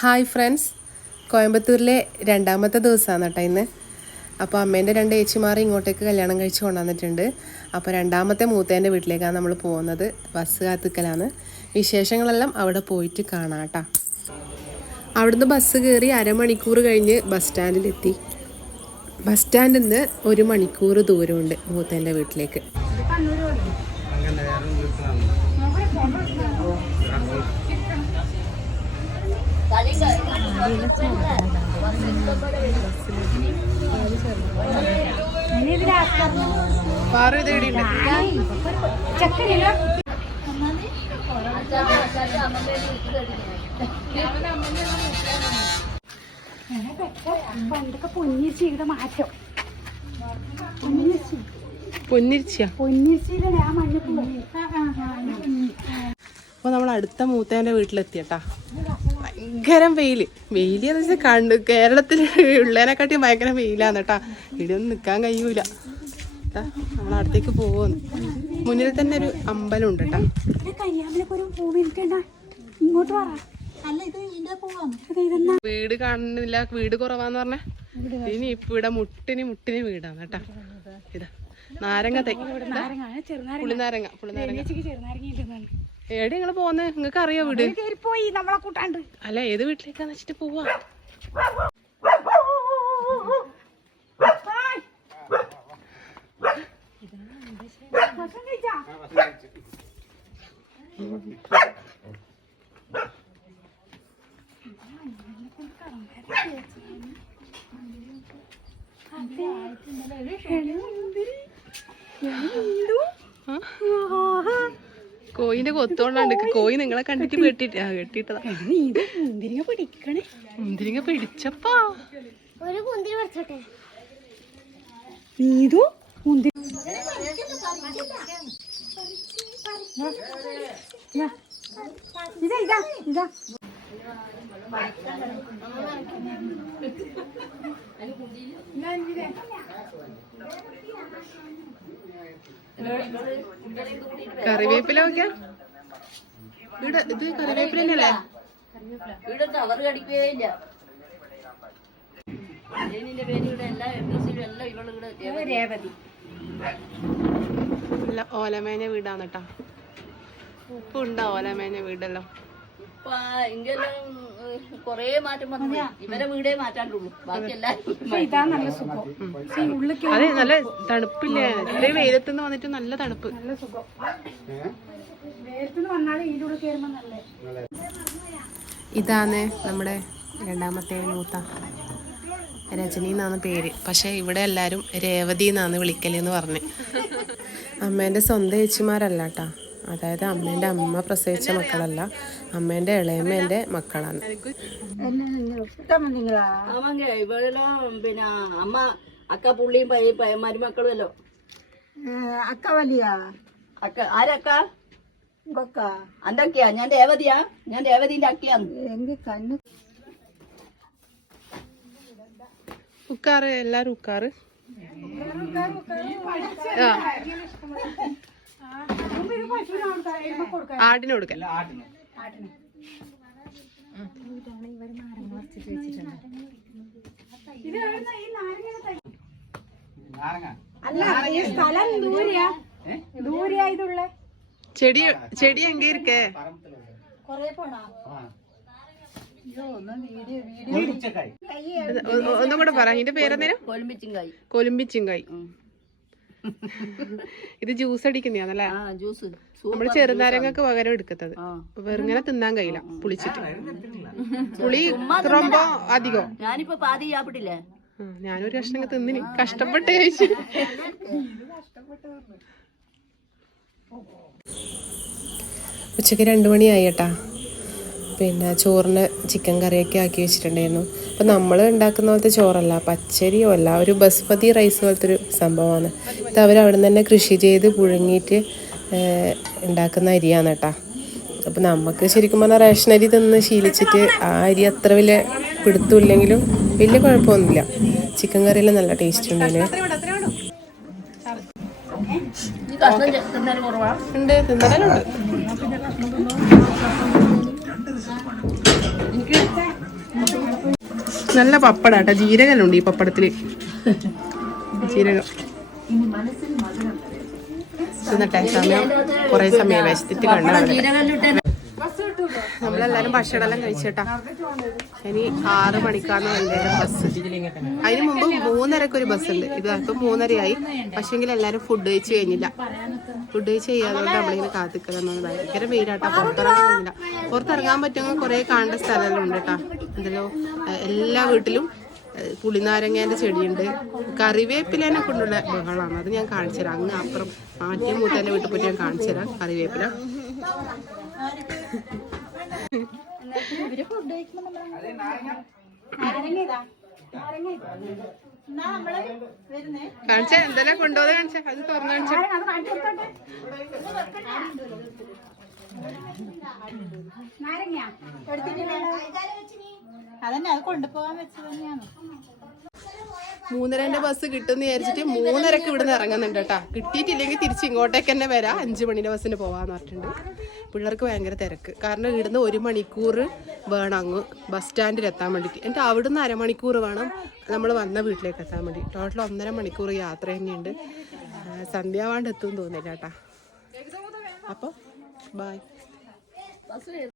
Hi friends, കോയമ്പത്തൂരിലെ രണ്ടാമത്തെ ദിവസമാണ് കേട്ടോ ഇന്ന്. അപ്പോൾ അമ്മേൻ്റെ 2 ഏച്ചിമാർ ഇങ്ങോട്ടേക്ക് കല്യാണം കഴിച്ച് കൊണ്ടുവന്നിട്ടുണ്ട്. അപ്പോൾ രണ്ടാമത്തെ മൂത്തേൻ്റെ വീട്ടിലേക്കാണ് നമ്മൾ പോകുന്നത്. ബസ് കാത്തുക്കലാണ്. വിശേഷങ്ങളെല്ലാം അവിടെ പോയിട്ട് കാണാം കേട്ടോ. അവിടുന്ന് ബസ് കയറി അരമണിക്കൂർ കഴിഞ്ഞ് ബസ് സ്റ്റാൻഡിലെത്തി. ബസ് സ്റ്റാൻഡിൽ നിന്ന് 1 മണിക്കൂർ ദൂരമുണ്ട് മൂത്തേൻ്റെ വീട്ടിലേക്ക്. പണ്ടൊക്കെ പൊന്നിരിച്ചിയുടെ മാറ്റം അപ്പോൾ നമ്മൾ അടുത്ത മൂത്തേൻ്റെ വീട്ടിലെത്തിയട്ടാ. ഭയങ്കര വെയില് എന്ന് വെച്ചാൽ കേരളത്തിൽ ഉള്ളതിനെക്കാട്ടി ഭയങ്കര വെയിലാന്ന് കേട്ടാ. ഇവിടെയൊന്നും നിൽക്കാൻ കഴിയൂല. നമ്മളടുത്തേക്ക് പോകുന്നു. മുന്നിൽ തന്നെ ഒരു അമ്പലം ഉണ്ട് കേട്ടാ. വീട് കാണുന്നില്ല, വീട് കുറവാന്ന് പറഞ്ഞ. ഇനി ഇപ്പൊ ഇവിടെ മുട്ടിന് വീടാണ് കേട്ടാ. ഇതാ നാരങ്ങ തൈ, പുളിനാരങ്ങ. എവിടെ നിങ്ങള് പോന്നെ? നിങ്ങക്ക് അറിയോ വീട്? അല്ല, ഏത് വീട്ടിലേക്കാന്ന് വെച്ചിട്ട് പോവാ. കോയിന്റെ കൊത്തോണ്ടാണ്ട്. കോയി നിങ്ങളെ കണ്ടിട്ട് കെട്ടിട്ടതാ. മുന്തിരിങ്ങ പിടിച്ചപ്പാ. കറിവേപ്പില നോക്കിയാ ഇവിടെ. ഇത് കറിവേപ്പില തന്നെയല്ലേ? ഓലമേഞ്ഞ വീടാണ് കേട്ടാ. ഇപ്പൊ ഉണ്ടാ ഓലമേഞ്ഞ വീടല്ലോ. കൊറേ മാറ്റം വന്നു. ഇവരെ വീടേ മാറ്റാണ്ടുള്ളൂ, ബാക്കിയെല്ലാം. അതെ, നല്ല തണുപ്പില്ലേ? ഇത്രയും വെയിലത്തുനിന്ന് വന്നിട്ട് നല്ല തണുപ്പ്. ഇതാണ് നമ്മുടെ രണ്ടാമത്തെ മൂത്ത. രജനി എന്നാണ് പേര്. പക്ഷെ ഇവിടെ എല്ലാരും രേവതി എന്നാണ് വിളിക്കലെന്ന് പറഞ്ഞ്. അമ്മേന്റെ സ്വന്തം ചേച്ചിമാരല്ല കേട്ടാ. അതായത് അമ്മേന്റെ അമ്മ പ്രസവിച്ച മക്കളല്ല, അമ്മേന്റെ ഇളയമ്മേന്റെ മക്കളാണ്. പിന്നെ അമ്മ അക്ക പുള്ളിയും മരുമക്കളുമല്ലോ. അക്ക വലിയ അക്ക ആരക്ക? എന്തൊക്കെയാ? ഞാൻ രേവതിയാ. ഞാൻ രേവതിന്റെ അക്കയാന്ന്. ഉക്കാറ്, എല്ലാരും ഉക്കാറ്. ആടിന് കൊടുക്കല്ല. ചെടി എങ്കെ ഇരിക്കേ? ഒന്നും കൂടെ പറ. ഇതിന്റെ പേരെന്തേനും? കൊലുമ്പിച്ചിങ്കായി. ഇത് ജ്യൂസ് അടിക്കുന്നതാണല്ലേ? നമ്മള് ചെറുനാരങ്ങക്ക് പകരം എടുക്കുന്നത്. വെറുങ്ങനെ തിന്നാൻ കഴിയില്ല, പുളിച്ചിട്ട്. പുളി റൊമ്പോ അധികോ. ഞാനിപ്പോ പാതി ചാപ്പിട്ടില്ലേ? ഞാനൊരു കഷ്ണം തിന്നിന്, കഷ്ടപ്പെട്ട് കഴിച്ചു. ഉച്ചക്ക് 2 മണിയായി കേട്ടാ. പിന്നെ ചോറിന് ചിക്കൻ കറിയൊക്കെ ആക്കി വെച്ചിട്ടുണ്ടായിരുന്നു. അപ്പം നമ്മൾ ഉണ്ടാക്കുന്ന പോലത്തെ ചോറല്ല, പച്ചരിയോ അല്ല, ഒരു ബസ്മതി റൈസ് പോലത്തെ ഒരു സംഭവമാണ് ഇത്. അവരവിടെ നിന്ന് തന്നെ കൃഷി ചെയ്ത് പുഴുങ്ങിയിട്ട് ഉണ്ടാക്കുന്ന അരിയാണ് കേട്ടാ. അപ്പം നമുക്ക് ശരിക്കും പറഞ്ഞാൽ റേഷൻ അരി തിന്ന് ശീലിച്ചിട്ട് ആ അരി അത്ര വലിയ പിടുത്തമില്ലെങ്കിലും വലിയ കുഴപ്പമൊന്നുമില്ല. ചിക്കൻ കറിയെല്ലാം നല്ല ടേസ്റ്റ് ഉണ്ടായിരുന്നു. ഉണ്ട്, തിന്നലുണ്ട്. നല്ല പപ്പടാട്ടോ, ജീരകല്ലുണ്ട് ഈ പപ്പടത്തില്. ജീരകം എന്നിട്ടേ സമയം കൊറേ സമയം വിശത്തിട്ട് കണ്ടാ. നമ്മളെല്ലാരും ഭക്ഷണമെല്ലാം കഴിച്ചേട്ടാ. ഇനി 6 മണിക്കാണ് വണ്ടേടെ ബസ്. അതിന് മുമ്പ് 3:30 ഒരു ബസ് ഉണ്ട്. ഇത് ഇപ്പം 3:30 പക്ഷെങ്കിൽ എല്ലാരും ഫുഡ് കഴിച്ച് കഴിഞ്ഞില്ല. ഫുഡ് കഴിച്ച് ചെയ്യാതുകൊണ്ട് നമ്മളിങ്ങനെ കാത്തിക്കുന്നത് ഭയങ്കര വെയിലാട്ടാ. പുറത്തിറങ്ങാൻ കഴിഞ്ഞില്ല. പുറത്തിറങ്ങാൻ പറ്റുമെങ്കിൽ കുറെ കാണേണ്ട സ്ഥലമെല്ലാം ഉണ്ട് കേട്ടാ. എന്തല്ലോ എല്ലാ വീട്ടിലും പുളിനാരങ്ങേന്റെ ചെടിയുണ്ട്. കറിവേപ്പിലേനെ കൊണ്ടുള്ള ബഹളമാണ്. അത് ഞാൻ കാണിച്ചു തരാം. അങ്ങ് അപ്പുറം ആദ്യം മൂത്തേന്റെ വീട്ടിൽ പോയിട്ട് ഞാൻ കാണിച്ചു തരാം കറിവേപ്പില. കാണിച്ച എന്തെല്ലാം കൊണ്ടുപോകുന്നത് കാണിച്ച അത് തുറന്നു കാണിച്ച. അതന്നെ അത് കൊണ്ടുപോകാൻ വെച്ചത് തന്നെയാണ്. 3:30 ബസ് കിട്ടുമെന്ന് വിചാരിച്ചിട്ട് 3:30 ഇവിടുന്ന് ഇറങ്ങുന്നുണ്ട് കേട്ടാ. കിട്ടിയിട്ടില്ലെങ്കിൽ തിരിച്ച് ഇങ്ങോട്ടേക്ക് തന്നെ വരാം. 5 മണിയുടെ ബസ്സിന് പോവാന്ന് പറഞ്ഞിട്ടുണ്ട്. പിള്ളേർക്ക് ഭയങ്കര തിരക്ക്. കാരണം ഇവിടുന്ന് 1 മണിക്കൂർ വേണം അങ്ങ് ബസ് സ്റ്റാൻഡിൽ എത്താൻ വേണ്ടിയിട്ട്. എന്നിട്ട് അവിടുന്ന് 1/2 മണിക്കൂർ വേണം നമ്മൾ വന്ന വീട്ടിലേക്ക് എത്താൻ വേണ്ടി. ടോട്ടൽ 1.5 മണിക്കൂർ യാത്ര തന്നെയുണ്ട്. സന്ധ്യാവാണ്ട് എത്തുമെന്ന് തോന്നില്ല കേട്ടാ. അപ്പോൾ ബൈ.